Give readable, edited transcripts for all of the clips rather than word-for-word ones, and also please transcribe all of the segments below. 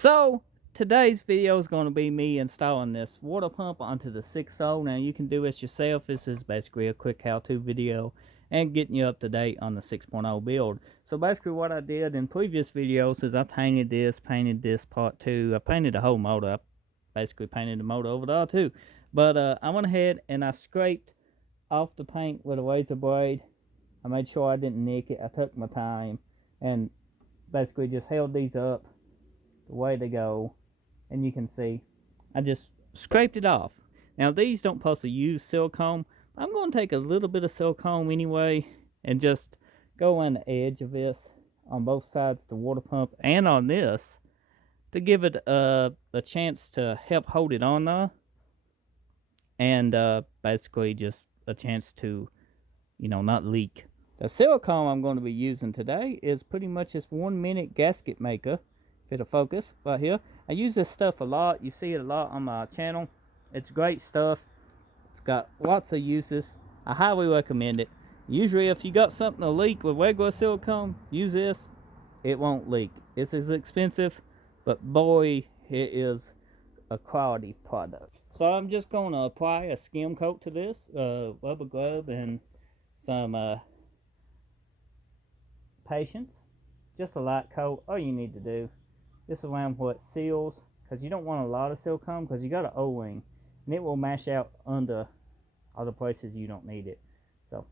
So today's video is going to be me installing this water pump onto the 6.0. Now you can do this yourself. This is basically a quick how-to video and getting you up to date on the 6.0 build. So basically what I did in previous videos is I painted this part too. I painted the whole motor. I basically painted the motor over there too. But I went ahead and I scraped off the paint with a razor blade. I made sure I didn't nick it. I took my time and basically just held these up the way they go, and you can see I just scraped it off. Now these don't supposed to use silicone. I'm going to take a little bit of silicone anyway and just go on the edge of this on both sides of the water pump and on this to give it a chance to help hold it on there, and basically just a chance to, not leak. The silicone I'm going to be using today is pretty much this 1-minute gasket maker. If it'll focus right here. I use this stuff a lot. You see it a lot on my channel. It's great stuff. It's got lots of uses. I highly recommend it. Usually if you got something to leak with regular silicone, use this. It won't leak. This is expensive, but boy, it is a quality product. So I'm just going to apply a skim coat to this, rubber glove and some patience. Just a light coat, all you need to do. This around what seals, because you don't want a lot of silicone, because you got an O-ring and it will mash out under other places you don't need it. So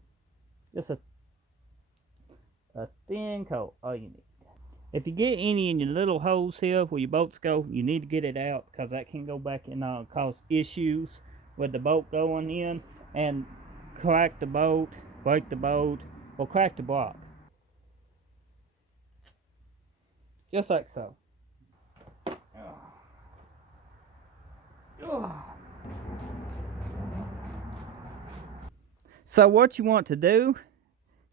just a thin coat, all you need. If you get any in your little holes here where your bolts go, you need to get it out, because that can go back and cause issues with the bolt going in and crack the bolt, break the bolt, or crack the block. Just like so. So what you want to do,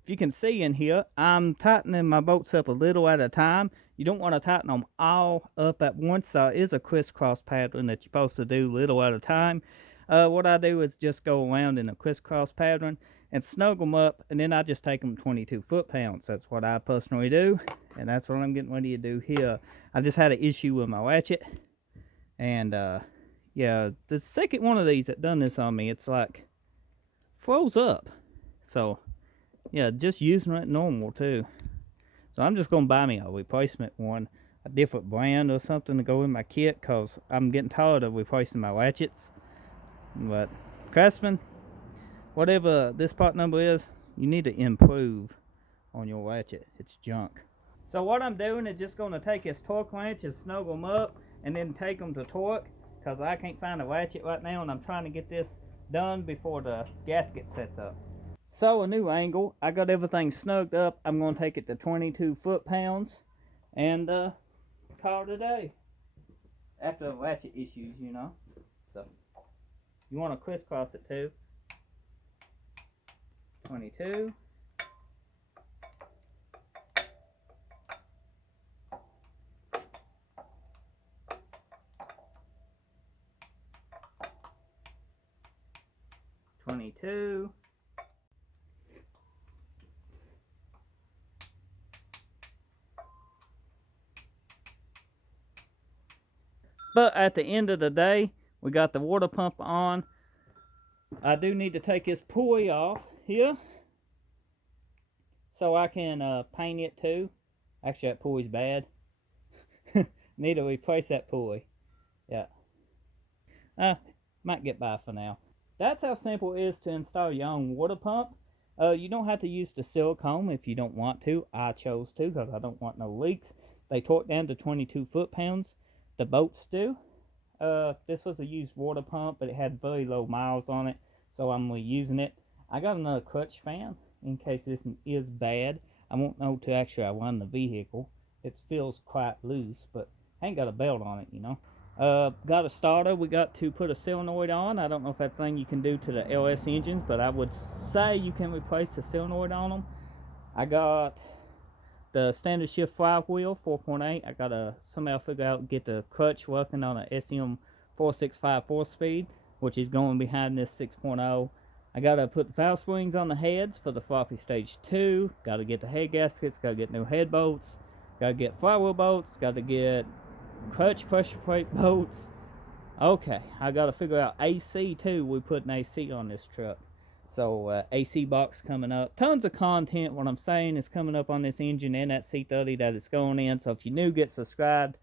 if you can see in here, I'm tightening my bolts up a little at a time. You don't want to tighten them all up at once. So it is a crisscross pattern that you're supposed to do little at a time. What I do is just go around in a crisscross pattern and snug them up, and then I just take them 22 foot-pounds. That's what I personally do, and that's what I'm getting ready to do here. I just had an issue with my ratchet, and yeah, the second one of these that done this on me, it's like froze up. So yeah, just using it normal too. So I'm just gonna buy me a replacement one, a different brand or something to go in my kit, cause I'm getting tired of replacing my ratchets. But Craftsman, whatever this part number is, you need to improve on your ratchet. It's junk. So what I'm doing is just gonna take this torque wrench and snug them up, and then take them to torque, because I can't find a ratchet right now, and I'm trying to get this done before the gasket sets up. So a new angle, I got everything snugged up. I'm going to take it to 22 foot-pounds and call it a day. After the ratchet issues, So you want to crisscross it too. 22. But at the end of the day, we got the water pump on. I do need to take this pulley off here so I can paint it too. Actually, that pulley's bad. Need to replace that pulley. Yeah. Might get by for now. That's how simple it is to install your own water pump. You don't have to use the silicone if you don't want to. I chose to because I don't want no leaks. They torque down to 22 foot-pounds. The boats do. This was a used water pump, but it had very low miles on it, so I'm reusing it. I got another clutch fan in case this is bad. I won't know till actually I run the vehicle. It feels quite loose, but I ain't got a belt on it, Got a starter. We got to put a solenoid on. I don't know if that thing you can do to the LS engines, but I would say you can replace the solenoid on them. I got the standard shift flywheel 4.8. I gotta somehow figure out get the clutch working on a SM 4654 speed, which is going behind this 6.0. I gotta put valve springs on the heads for the floppy stage 2. Gotta get the head gaskets. Gotta get new head bolts. Gotta get flywheel bolts. Gotta get Clutch pressure plate bolts. Okay, I gotta figure out AC too. We put an AC on this truck. So AC box coming up. Tons of content. What I'm saying is coming up on this engine and that C30 that it's going in. So if you're new, get subscribed.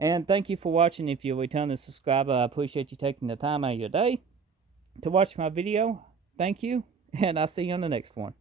And thank you for watching. If you're a returning subscriber, I appreciate you taking the time out of your day to watch my video. Thank you, and I'll see you on the next one.